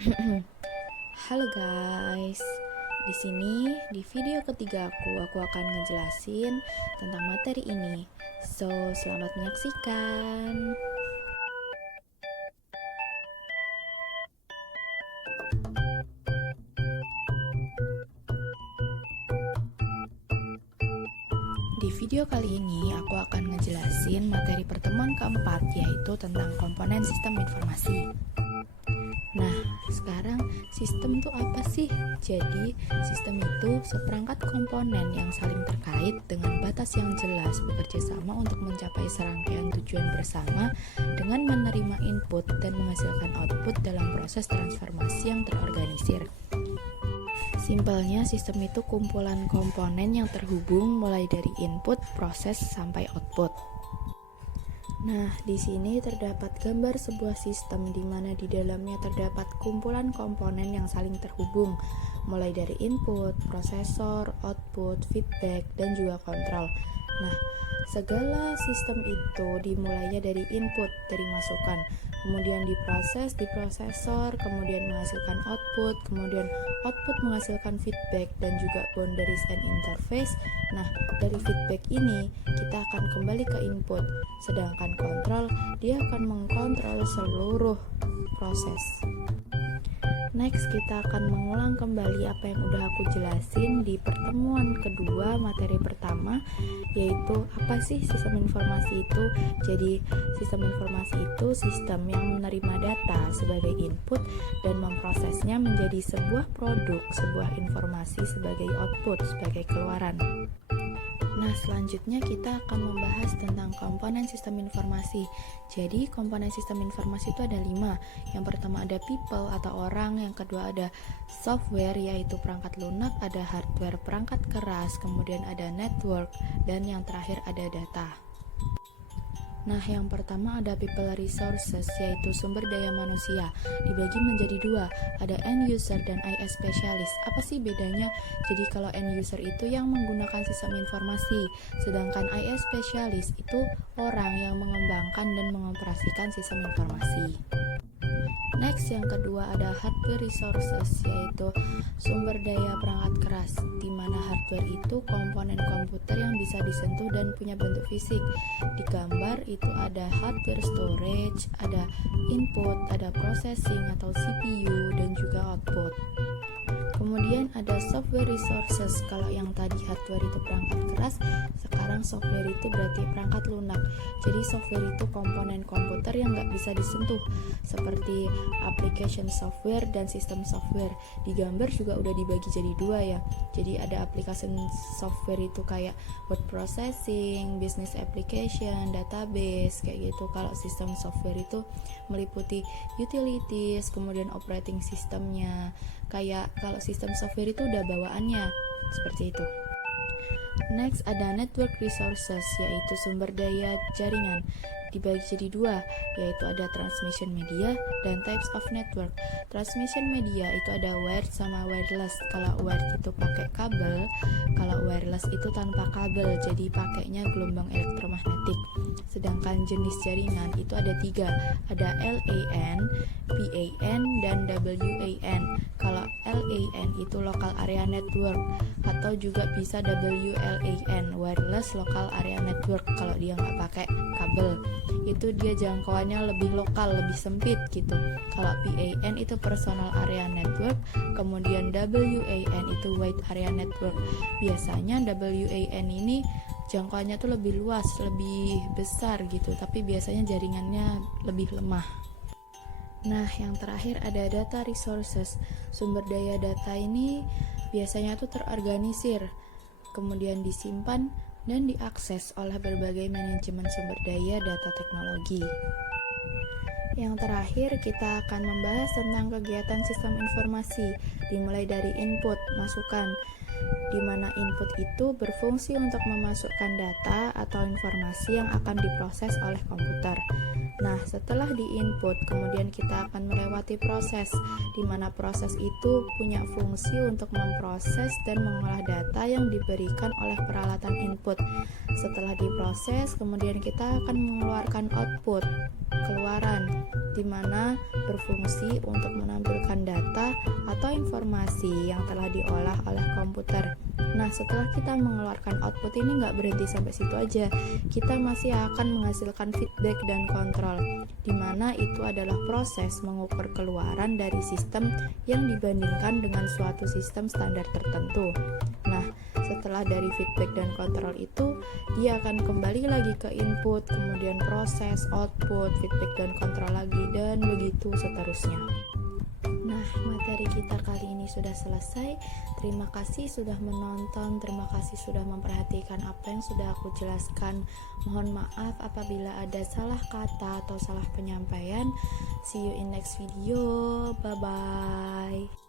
Halo guys, di sini di video ketiga aku akan ngejelasin tentang materi ini. So, selamat menyaksikan. Di video kali ini aku akan ngejelasin materi pertemuan keempat, yaitu tentang komponen sistem informasi. Nah, sekarang sistem itu apa sih? Jadi, sistem itu seperangkat komponen yang saling terkait dengan batas yang jelas bekerja sama untuk mencapai serangkaian tujuan bersama dengan menerima input dan menghasilkan output dalam proses transformasi yang terorganisir. Simpelnya, sistem itu kumpulan komponen yang terhubung mulai dari input, proses, sampai output. Nah, di sini terdapat gambar sebuah sistem di mana di dalamnya terdapat kumpulan komponen yang saling terhubung, mulai dari input, prosesor, output, feedback, dan juga kontrol. Nah, segala sistem itu dimulainya dari input, dari masukan, kemudian diproses di prosesor, kemudian menghasilkan output, kemudian output menghasilkan feedback dan juga boundaries and interface. Nah, dari feedback ini kita akan kembali ke input, sedangkan kontrol dia akan mengkontrol seluruh proses. Next, kita akan mengulang kembali apa yang udah aku jelasin di pertemuan kedua materi pertama, yaitu apa sih sistem informasi itu. Jadi, sistem informasi itu sistem yang menerima data sebagai input dan memprosesnya menjadi sebuah produk, sebuah informasi sebagai output, sebagai keluaran. Nah, selanjutnya kita akan membahas tentang komponen sistem informasi. Jadi, komponen sistem informasi itu ada 5. Yang pertama ada people atau orang, yang kedua ada software yaitu perangkat lunak, ada hardware perangkat keras, kemudian ada network, dan yang terakhir ada data. Nah, yang pertama ada people resources, yaitu sumber daya manusia. Dibagi menjadi 2, ada end user dan IS specialist. Apa sih bedanya? Jadi kalau end user itu yang menggunakan sistem informasi, sedangkan IS specialist itu orang yang mengembangkan dan mengoperasikan sistem informasi. Next, yang kedua ada hardware resources, yaitu sumber daya perangkat keras, di mana hardware itu komponen komputer yang bisa disentuh dan punya bentuk fisik. Di gambar itu ada hardware storage, ada input, ada processing atau CPU, dan juga output. Kemudian ada software resources. Kalau yang tadi hardware itu perangkat keras, sekarang software itu berarti perangkat lunak. Jadi software itu komponen komputer yang nggak bisa disentuh, seperti application software dan sistem software. Di gambar juga udah dibagi jadi 2 ya. Jadi ada application software itu kayak word processing, business application, database, kayak gitu. Kalau sistem software itu meliputi utilities, kemudian operating systemnya. Kayak kalau sistem software itu udah bawaannya seperti itu. Next ada network resources, yaitu sumber daya jaringan. Dibagi jadi 2, yaitu ada transmission media dan types of network. Transmission media itu ada wired sama wireless. Kalau wired itu pakai kabel, kalau wireless itu tanpa kabel, jadi pakainya gelombang elektromagnetik. Sedangkan jenis jaringan itu ada 3, ada LAN, PAN, dan WAN. Kalau LAN itu local area network, atau juga bisa WLAN, wireless local area network. Kalau dia nggak pakai kabel, itu dia jangkauannya lebih lokal, lebih sempit gitu. Kalau PAN itu personal area network, kemudian WAN itu wide area network. Biasanya WAN ini jangkauannya tuh lebih luas, lebih besar gitu, tapi biasanya jaringannya lebih lemah. Nah, yang terakhir ada data resources. Sumber daya data ini biasanya tuh terorganisir, kemudian disimpan dan diakses oleh berbagai manajemen sumber daya data teknologi. Yang terakhir, kita akan membahas tentang kegiatan sistem informasi, dimulai dari input, masukan, di mana input itu berfungsi untuk memasukkan data atau informasi yang akan diproses oleh komputer. Nah, setelah di-input, kemudian kita akan melewati proses, di mana proses itu punya fungsi untuk memproses dan mengolah data yang diberikan oleh peralatan input. Setelah diproses, kemudian kita akan mengeluarkan output, keluaran, di mana berfungsi untuk menampilkan data atau informasi yang telah diolah oleh komputer. Nah, setelah kita mengeluarkan output ini nggak berhenti sampai situ aja. Kita masih akan menghasilkan feedback dan kontrol, di mana itu adalah proses mengukur keluaran dari sistem yang dibandingkan dengan suatu sistem standar tertentu. Nah, setelah dari feedback dan kontrol itu, dia akan kembali lagi ke input, kemudian proses, output, feedback dan kontrol lagi, dan begitu seterusnya. Nah, materi kita kali ini sudah selesai. Terima kasih sudah menonton, terima kasih sudah memperhatikan apa yang sudah aku jelaskan. Mohon maaf apabila ada salah kata atau salah penyampaian. See you in next video. Bye-bye.